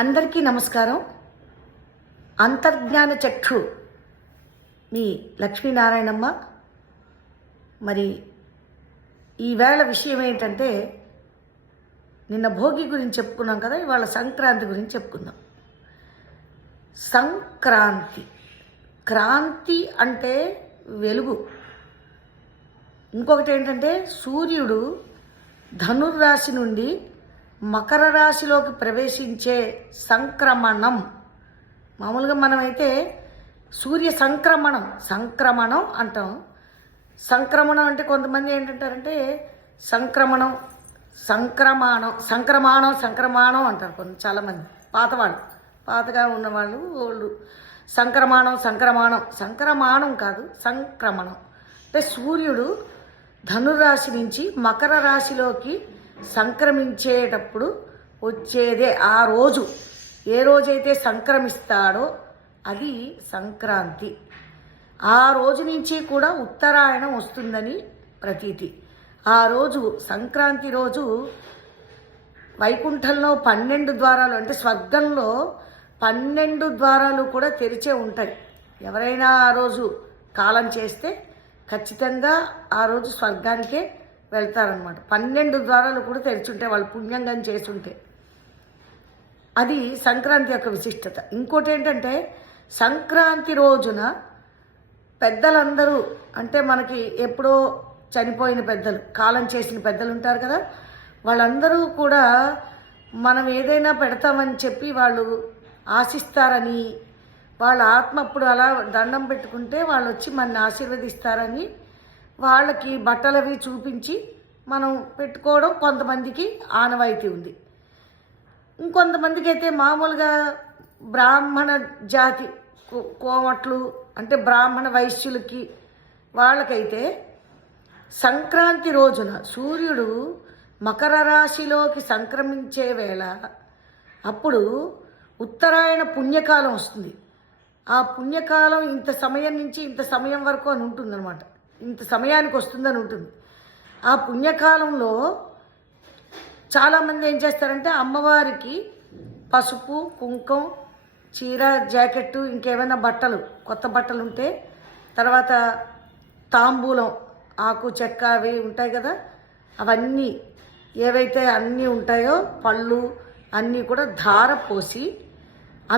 అందరికీ నమస్కారం. అంతర్జ్ఞాన చక్షు మీ లక్ష్మీనారాయణమ్మ. మరి ఈవేళ విషయం ఏంటంటే, నిన్న భోగి గురించి చెప్పుకున్నాం కదా, ఇవాళ సంక్రాంతి గురించి చెప్పుకుందాం. సంక్రాంతి, క్రాంతి అంటే వెలుగు. ఇంకొకటి ఏంటంటే, సూర్యుడు ధనుర్రాశి నుండి మకర రాశిలోకి ప్రవేశించే సంక్రమణం. మామూలుగా మనమైతే సూర్య సంక్రమణం అంటాం. సంక్రమణం అంటే కొంతమంది ఏంటంటారంటే సంక్రమాణం అంటారు చాలామంది. పాతగా ఉన్నవాళ్ళు వాళ్ళు సంక్రమాణం కాదు, సంక్రమణం అంటే సూర్యుడు ధనురాశి నుంచి మకర రాశిలోకి సంక్రమించేటప్పుడు వచ్చేదే ఆ రోజు. ఏ రోజైతే సంక్రమిస్తాడో అది సంక్రాంతి. ఆ రోజు నుంచి కూడా ఉత్తరాయణం వస్తుందని ప్రతీతి. ఆ రోజు సంక్రాంతి రోజు వైకుంఠంలో 12 ద్వారాలు అంటే స్వర్గంలో 12 ద్వారాలు కూడా తెరిచే ఉంటాయి. ఎవరైనా ఆ రోజు కాలం చేస్తే ఖచ్చితంగా ఆ రోజు స్వర్గానికే వెళ్తారనమాట. 12 ద్వారాలు కూడా తెరిచుంటాయి వాళ్ళు పుణ్యంగా చేసుంటే. అది సంక్రాంతి యొక్క విశిష్టత. ఇంకోటి ఏంటంటే, సంక్రాంతి రోజున పెద్దలందరూ అంటే మనకి ఎప్పుడో చనిపోయిన పెద్దలు, కాలం చేసిన పెద్దలు ఉంటారు కదా, వాళ్ళందరూ కూడా మనం ఏదైనా పెడతామని చెప్పి వాళ్ళు ఆశిస్తారని, వాళ్ళ ఆత్మ అప్పుడు అలా దండం పెట్టుకుంటే వాళ్ళు వచ్చి మనని ఆశీర్వదిస్తారని వాళ్ళకి బట్టలవి చూపించి మనం పెట్టుకోవడం కొంతమందికి ఆనవాయితీ ఉంది. ఇంకొంతమందికి అయితే మామూలుగా బ్రాహ్మణ జాతి కోమట్లు అంటే బ్రాహ్మణ వైశ్యులకి వాళ్ళకైతే సంక్రాంతి రోజున సూర్యుడు మకర రాశిలోకి సంక్రమించే వేళ అప్పుడు ఉత్తరాయణ పుణ్యకాలం వస్తుంది. ఆ పుణ్యకాలం ఇంత సమయం నుంచి ఇంత సమయం వరకు అని ఉంటుందన్నమాట. ఇంత సమయానికి వస్తుందని ఉంటుంది. ఆ పుణ్యకాలంలో చాలామంది ఏం చేస్తారంటే అమ్మవారికి పసుపు, కుంకుమ, చీర, జాకెట్టు, ఇంకేమైనా బట్టలు, కొత్త బట్టలు ఉంటే, తర్వాత తాంబూలం, ఆకు చెక్క అవి ఉంటాయి కదా, అవన్నీ ఏవైతే అన్నీ ఉంటాయో పళ్ళు అన్నీ కూడా ధార పోసి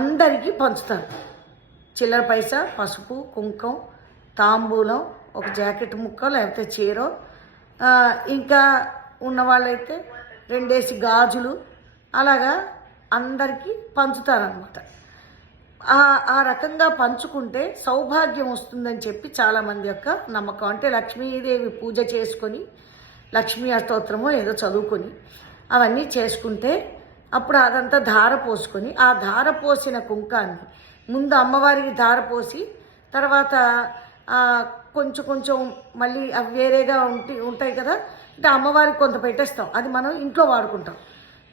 అందరికీ పంచుతారు. చిల్లర పైసా, పసుపు, కుంకుమ, తాంబూలం, ఒక జాకెట్ ముక్క లేకపోతే చీర, ఇంకా ఉన్నవాళ్ళైతే 2 గాజులు, అలాగా అందరికీ పంచుతారనమాట. ఆ రకంగా పంచుకుంటే సౌభాగ్యం వస్తుందని చెప్పి చాలామంది యొక్క నమ్మకం. అంటే లక్ష్మీదేవి పూజ చేసుకొని, లక్ష్మీ అష్టోత్తరమో ఏదో చదువుకొని అవన్నీ చేసుకుంటే అప్పుడు అదంతా ధార పోసుకొని, ఆ ధార పోసిన కుంకాన్ని ముందు అమ్మవారికి ధార పోసి, తర్వాత కొంచెం మళ్ళీ అవి వేరేగా ఉంటాయి కదా, అంటే అమ్మవారికి కొంత పెట్టేస్తాం, అది మనం ఇంట్లో వాడుకుంటాం.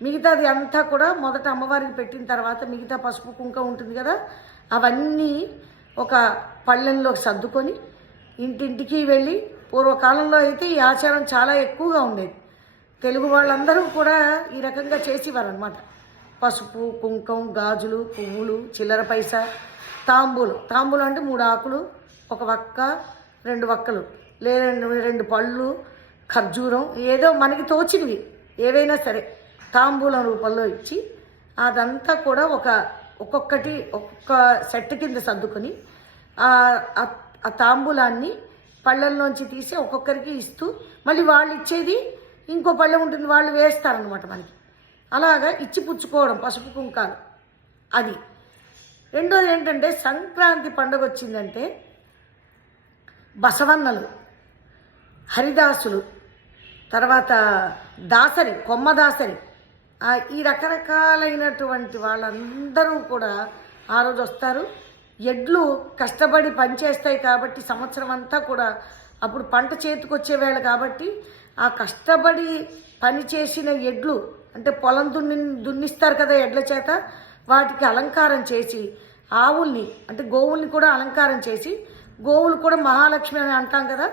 మిగతాది అంతా కూడా మొదట అమ్మవారికి పెట్టిన తర్వాత మిగతా పసుపు కుంకుమ ఉంటుంది కదా, అవన్నీ ఒక పళ్ళెంలోకి సర్దుకొని ఇంటింటికి వెళ్ళి, పూర్వకాలంలో అయితే ఈ ఆచారం చాలా ఎక్కువగా ఉండేది. తెలుగు వాళ్ళందరూ కూడా ఈ రకంగా చేసేవారు అనమాట. పసుపు, కుంకుమ, గాజులు, పువ్వులు, చిల్లర పైసా, తాంబూలం అంటే 3 ఆకులు, ఒక వక్క, 2 వక్కలు, లేదా 2 పళ్ళు, ఖర్జూరం, ఏదో మనకి తోచినవి ఏవైనా సరే తాంబూలం రూపంలో ఇచ్చి అదంతా కూడా ఒక్కొక్క సెట్ కింద సర్దుకొని ఆ తాంబూలాన్ని పళ్ళల్లోంచి తీసి ఒక్కొక్కరికి ఇస్తూ, మళ్ళీ వాళ్ళు ఇచ్చేది ఇంకో పళ్ళెం ఉంటుంది, వాళ్ళు వేస్తారనమాట మనకి. అలాగా ఇచ్చి పుచ్చుకోవడం పసుపు కుంకాలు. అది. రెండోది ఏంటంటే, సంక్రాంతి పండుగ వచ్చిందంటే బసవన్నలు, హరిదాసులు, తర్వాత దాసరి, కొమ్మదాసరి, ఈ రకరకాలైనటువంటి వాళ్ళందరూ కూడా ఆ రోజు వస్తారు. ఎడ్లు కష్టపడి పనిచేస్తాయి కాబట్టి సంవత్సరం అంతా కూడా అప్పుడు పంట చేతికొచ్చే వేళ కాబట్టి ఆ కష్టపడి పని చేసిన ఎడ్లు అంటే పొలం దున్నిస్తారు కదా ఎడ్ల చేత, వాటికి అలంకారం చేసి, ఆవుల్ని అంటే గోవుల్ని కూడా అలంకారం చేసి, గోవులు కూడా మహాలక్ష్మి అని అంటాం కదా,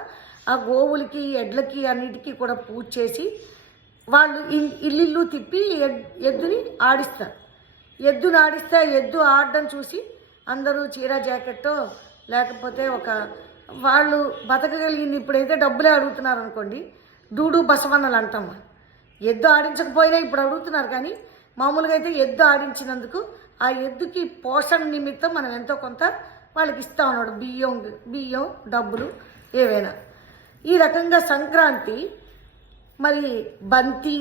ఆ గోవులకి, ఎడ్లకి అన్నిటికీ కూడా పూజ చేసి వాళ్ళు ఇల్లు తిప్పి ఎద్దుని ఆడిస్తారు. ఎద్దును ఆడిస్తే ఎద్దు ఆడడం చూసి అందరూ చీర జాకెట్టో లేకపోతే వాళ్ళు బతకగలిగింది. ఇప్పుడైతే డబ్బులే అడుగుతున్నారు అనుకోండి, డూడు బసవన్నలు అంటాం. ఎద్దు ఆడించకపోయినా ఇప్పుడు అడుగుతున్నారు, కానీ మామూలుగా అయితే ఎద్దు ఆడించినందుకు ఆ ఎద్దుకి పోషణ నిమిత్తం మనం ఎంతో కొంత వాళ్ళకి ఇస్తా ఉన్నాడు, బియ్యం డబ్బులు ఏవైనా. ఈ రకంగా సంక్రాంతి మరి బంతి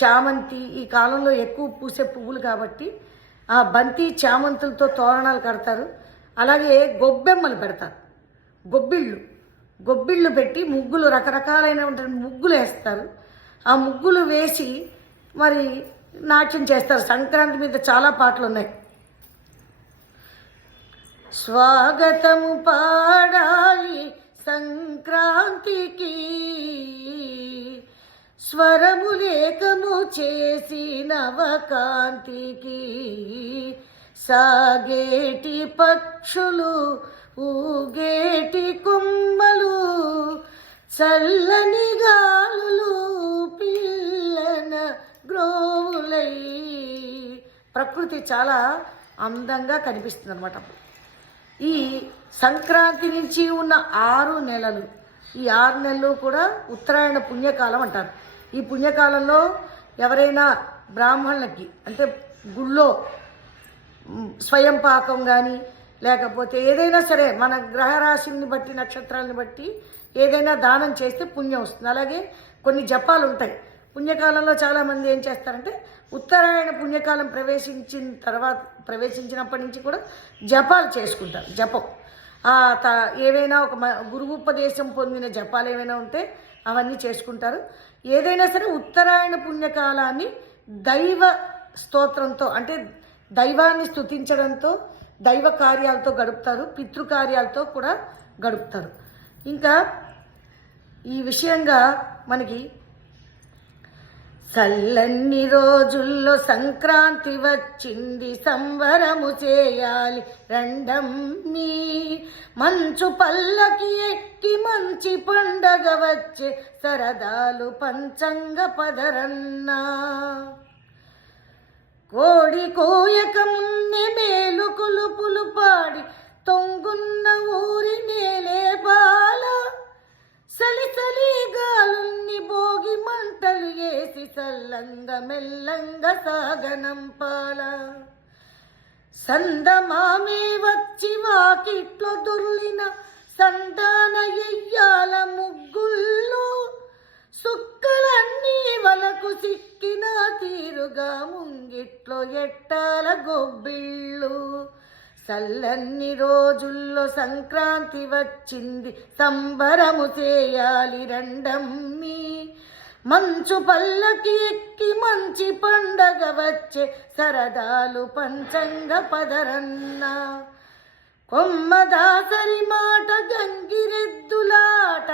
చామంతి ఈ కాలంలో ఎక్కువ పూసే పువ్వులు కాబట్టి ఆ బంతి చామంతులతో తోరణాలు కడతారు. అలాగే గొబ్బెమ్మలు పెడతారు, గొబ్బిళ్ళు పెట్టి ముగ్గులు రకరకాలైన ముగ్గులు వేస్తారు. ఆ ముగ్గులు వేసి మరి నాట్యం చేస్తారు. సంక్రాంతి మీద చాలా పాటలు ఉన్నాయి. స్వాగతము పాడాలి సంక్రాంతికి, స్వరములేకము చేసి నవకాంతికి, సాగేటి పక్షులు ఊగేటి కొమ్మలు, చల్లని గాలులు పిల్లన గ్రోవులై. ప్రకృతి చాలా అందంగా కనిపిస్తుంది అన్నమాట. ఈ సంక్రాంతి నుంచి ఉన్న 6 నెలలు, ఈ 6 నెలలు కూడా ఉత్తరాయణ పుణ్యకాలం అంటారు. ఈ పుణ్యకాలంలో ఎవరైనా బ్రాహ్మణులకి అంటే గుళ్ళో స్వయం పాకం కానీ లేకపోతే ఏదైనా సరే మన గ్రహరాశిని బట్టి నక్షత్రాలను బట్టి ఏదైనా దానం చేస్తే పుణ్యం వస్తుంది. అలాగే కొన్ని జపాలు ఉంటాయి. పుణ్యకాలంలో చాలామంది ఏం చేస్తారంటే ఉత్తరాయణ పుణ్యకాలం ప్రవేశించినప్పటి నుంచి కూడా జపాలు చేసుకుంటారు. జపం ఏవైనా ఒక గురువుపదేశం పొందిన జపాలు ఏవైనా ఉంటే అవన్నీ చేసుకుంటారు. ఏదైనా సరే ఉత్తరాయణ పుణ్యకాలాన్ని దైవ స్తోత్రంతో అంటే దైవాన్ని స్తుతించడంతో దైవ కార్యాలతో గడుపుతారు, పితృకార్యాలతో కూడా గడుపుతారు. ఇంకా ఈ విషయంగా మనకి చల్లన్ని రోజుల్లో సంక్రాంతి వచ్చింది, సంబరము చేయాలి రండమ్మీ, మంచు పల్లకి ఎక్కి మంచి పండగ వచ్చే, సరదాలు పంచంగ పదరన్నా, కోడి కోయక మున్నె మేలు కులుపులు పాడి తొంగున్న ఊరి నేలే బాల, సలి సలి గాలున్ని భోగి మంటలు వేసి సల్లంగా మెల్లంగా సాగనంపాల, సందమామే వచ్చి వాకిట్లో దుర్లిన సంతాన ఎయ్యాల ముగ్గుల్లో, సుక్కలన్నీ వలకు సిక్కిన తీరుగా ముంగిట్లో ఎట్టాల గొబ్బిళ్ళు, చల్లన్ని రోజుల్లో సంక్రాంతి వచ్చింది, సంబరము చేయాలి రండమ్మీ, మంచు పల్లకి ఎక్కి మంచి పండగ వచ్చే, సరదాలు పంచంగ పదరన్నా, కొమ్మదాసరి మాట గంగిరెద్దులాట,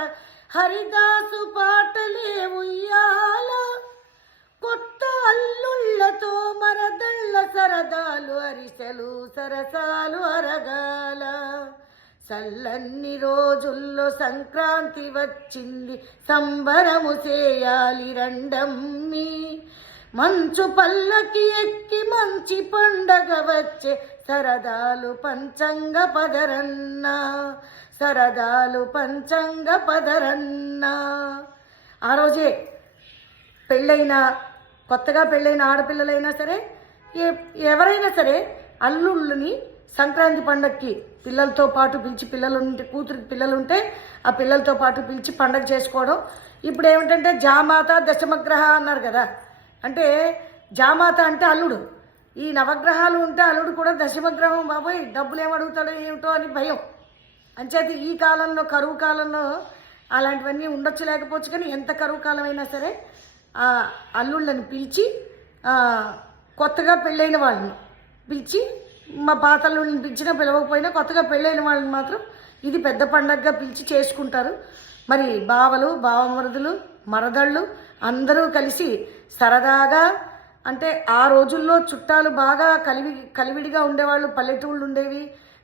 హరిదాసు పాటలే ఉయ్యాల, కొత్త అల్లుళ్ళతో మరదళ్ళ సరదాలు అరిసెలు సరసాలు అరగాల, చల్లన్ని రోజుల్లో సంక్రాంతి వచ్చింది, సంబరము చేయాలి రండమ్మీ, మంచు పల్లకి ఎక్కి మంచి పండగ వచ్చే, సరదాలు పంచంగ పదరన్నా, సరదాలు పంచంగ పదరన్నా. ఆ రోజే కొత్తగా పెళ్ళైన ఆడపిల్లలైనా సరే ఎవరైనా సరే అల్లుళ్ళని సంక్రాంతి పండగకి పిల్లలతో పాటు పిలిచి, కూతురికి పిల్లలుంటే ఆ పిల్లలతో పాటు పిలిచి పండగ చేసుకోవడం. ఇప్పుడు ఏమిటంటే జామాత దశమగ్రహ అన్నారు కదా, అంటే జామాత అంటే అల్లుడు, ఈ నవగ్రహాలు ఉంటే అల్లుడు కూడా దశమగ్రహం, బాబోయ్ డబ్బులు ఏమడుగుతాడో ఏమిటో అని భయం. అంచేది ఈ కాలంలో కరువు కాలంలో అలాంటివన్నీ ఉండొచ్చు లేకపోవచ్చు, కానీ ఎంత కరువు కాలం అయినా సరే ఆ అల్లుళ్ళని పిలిచి కొత్తగా పెళ్ళైన వాళ్ళని పిలిచి, మా పాత అల్లుళ్ళని పిలిచినా పిలవకపోయినా కొత్తగా పెళ్ళైన వాళ్ళని మాత్రం ఇది పెద్ద పండగగా పిలిచి చేసుకుంటారు. మరి బావలు బావమరుదులు మరదళ్ళు అందరూ కలిసి సరదాగా, అంటే ఆ రోజుల్లో చుట్టాలు బాగా కలివిడిగా ఉండేవాళ్ళు, పల్లెటూళ్ళు ఉండేవి.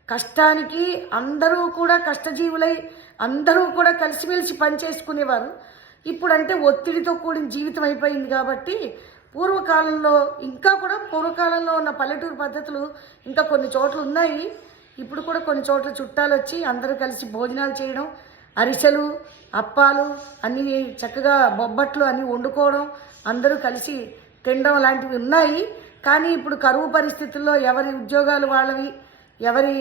కష్టానికి అందరూ కూడా కష్టజీవులై అందరూ కూడా కలిసిమెలిసి పనిచేసుకునేవారు. ఇప్పుడంటే ఒత్తిడితో కూడిన జీవితం అయిపోయింది కాబట్టి పూర్వకాలంలో ఇంకా కూడా పూర్వకాలంలో ఉన్న పల్లెటూరు పద్ధతులు ఇంకా కొన్ని చోట్ల ఉన్నాయి. ఇప్పుడు కూడా కొన్ని చోట్ల చుట్టాలు వచ్చి అందరూ కలిసి భోజనాలు చేయడం, అరిసెలు అప్పాలు అన్నీ చక్కగా బొబ్బట్లు అన్నీ వండుకోవడం, అందరూ కలిసి తినడం లాంటివి ఉన్నాయి. కానీ ఇప్పుడు కరువు పరిస్థితుల్లో ఎవరి ఉద్యోగాలు వాళ్ళవి, ఎవరి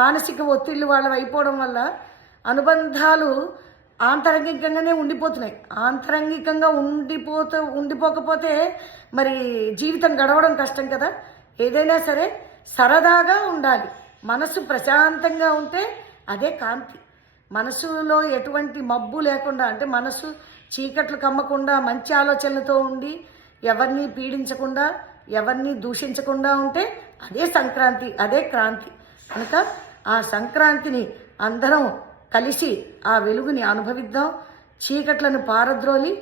మానసిక ఒత్తిళ్ళు వాళ్ళవి అయిపోవడం వల్ల అనుబంధాలు ఆంతరంగికంగానే ఉండిపోతున్నాయి. ఆంతరంగికంగా ఉండిపోకపోతే మరి జీవితం గడవడం కష్టం కదా. ఏదైనా సరే సరదాగా ఉండాలి. మనసు ప్రశాంతంగా ఉంటే అదే కాంతి. మనసులో ఎటువంటి మబ్బు లేకుండా, అంటే మనసు చీకట్లు కమ్మకుండా మంచి ఆలోచనలతో ఉండి ఎవరిని పీడించకుండా ఎవరిని దూషించకుండా ఉంటే అదే సంక్రాంతి, అదే క్రాంతి. కనుక ఆ సంక్రాంతిని అందరం కలిసి ఆ వెలుగుని అనుభవిద్దాం. చీకట్లను పారద్రోలి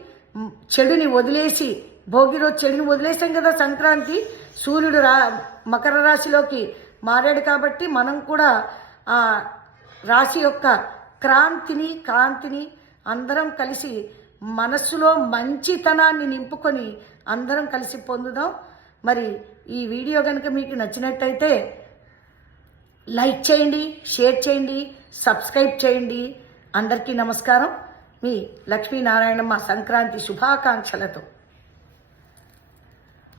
చెడుని వదిలేసి, భోగి రోజు చెడుని వదిలేసాం కదా. సంక్రాంతి సూర్యుడు మకర రాశిలోకి మారాడు కాబట్టి మనం కూడా ఆ రాశి యొక్క కాంతిని అందరం కలిసి మనస్సులో మంచితనాన్ని నింపుకొని అందరం కలిసి పొందుదాం. మరి ఈ వీడియో కనుక మీకు నచ్చినట్టయితే లైక్ చేయండి, షేర్ చేయండి, సబ్స్క్రైబ్ చేయండి. అందరికీ నమస్కారం. మీ లక్ష్మీనారాయణమ్మ సంక్రాంతి శుభాకాంక్షలతో.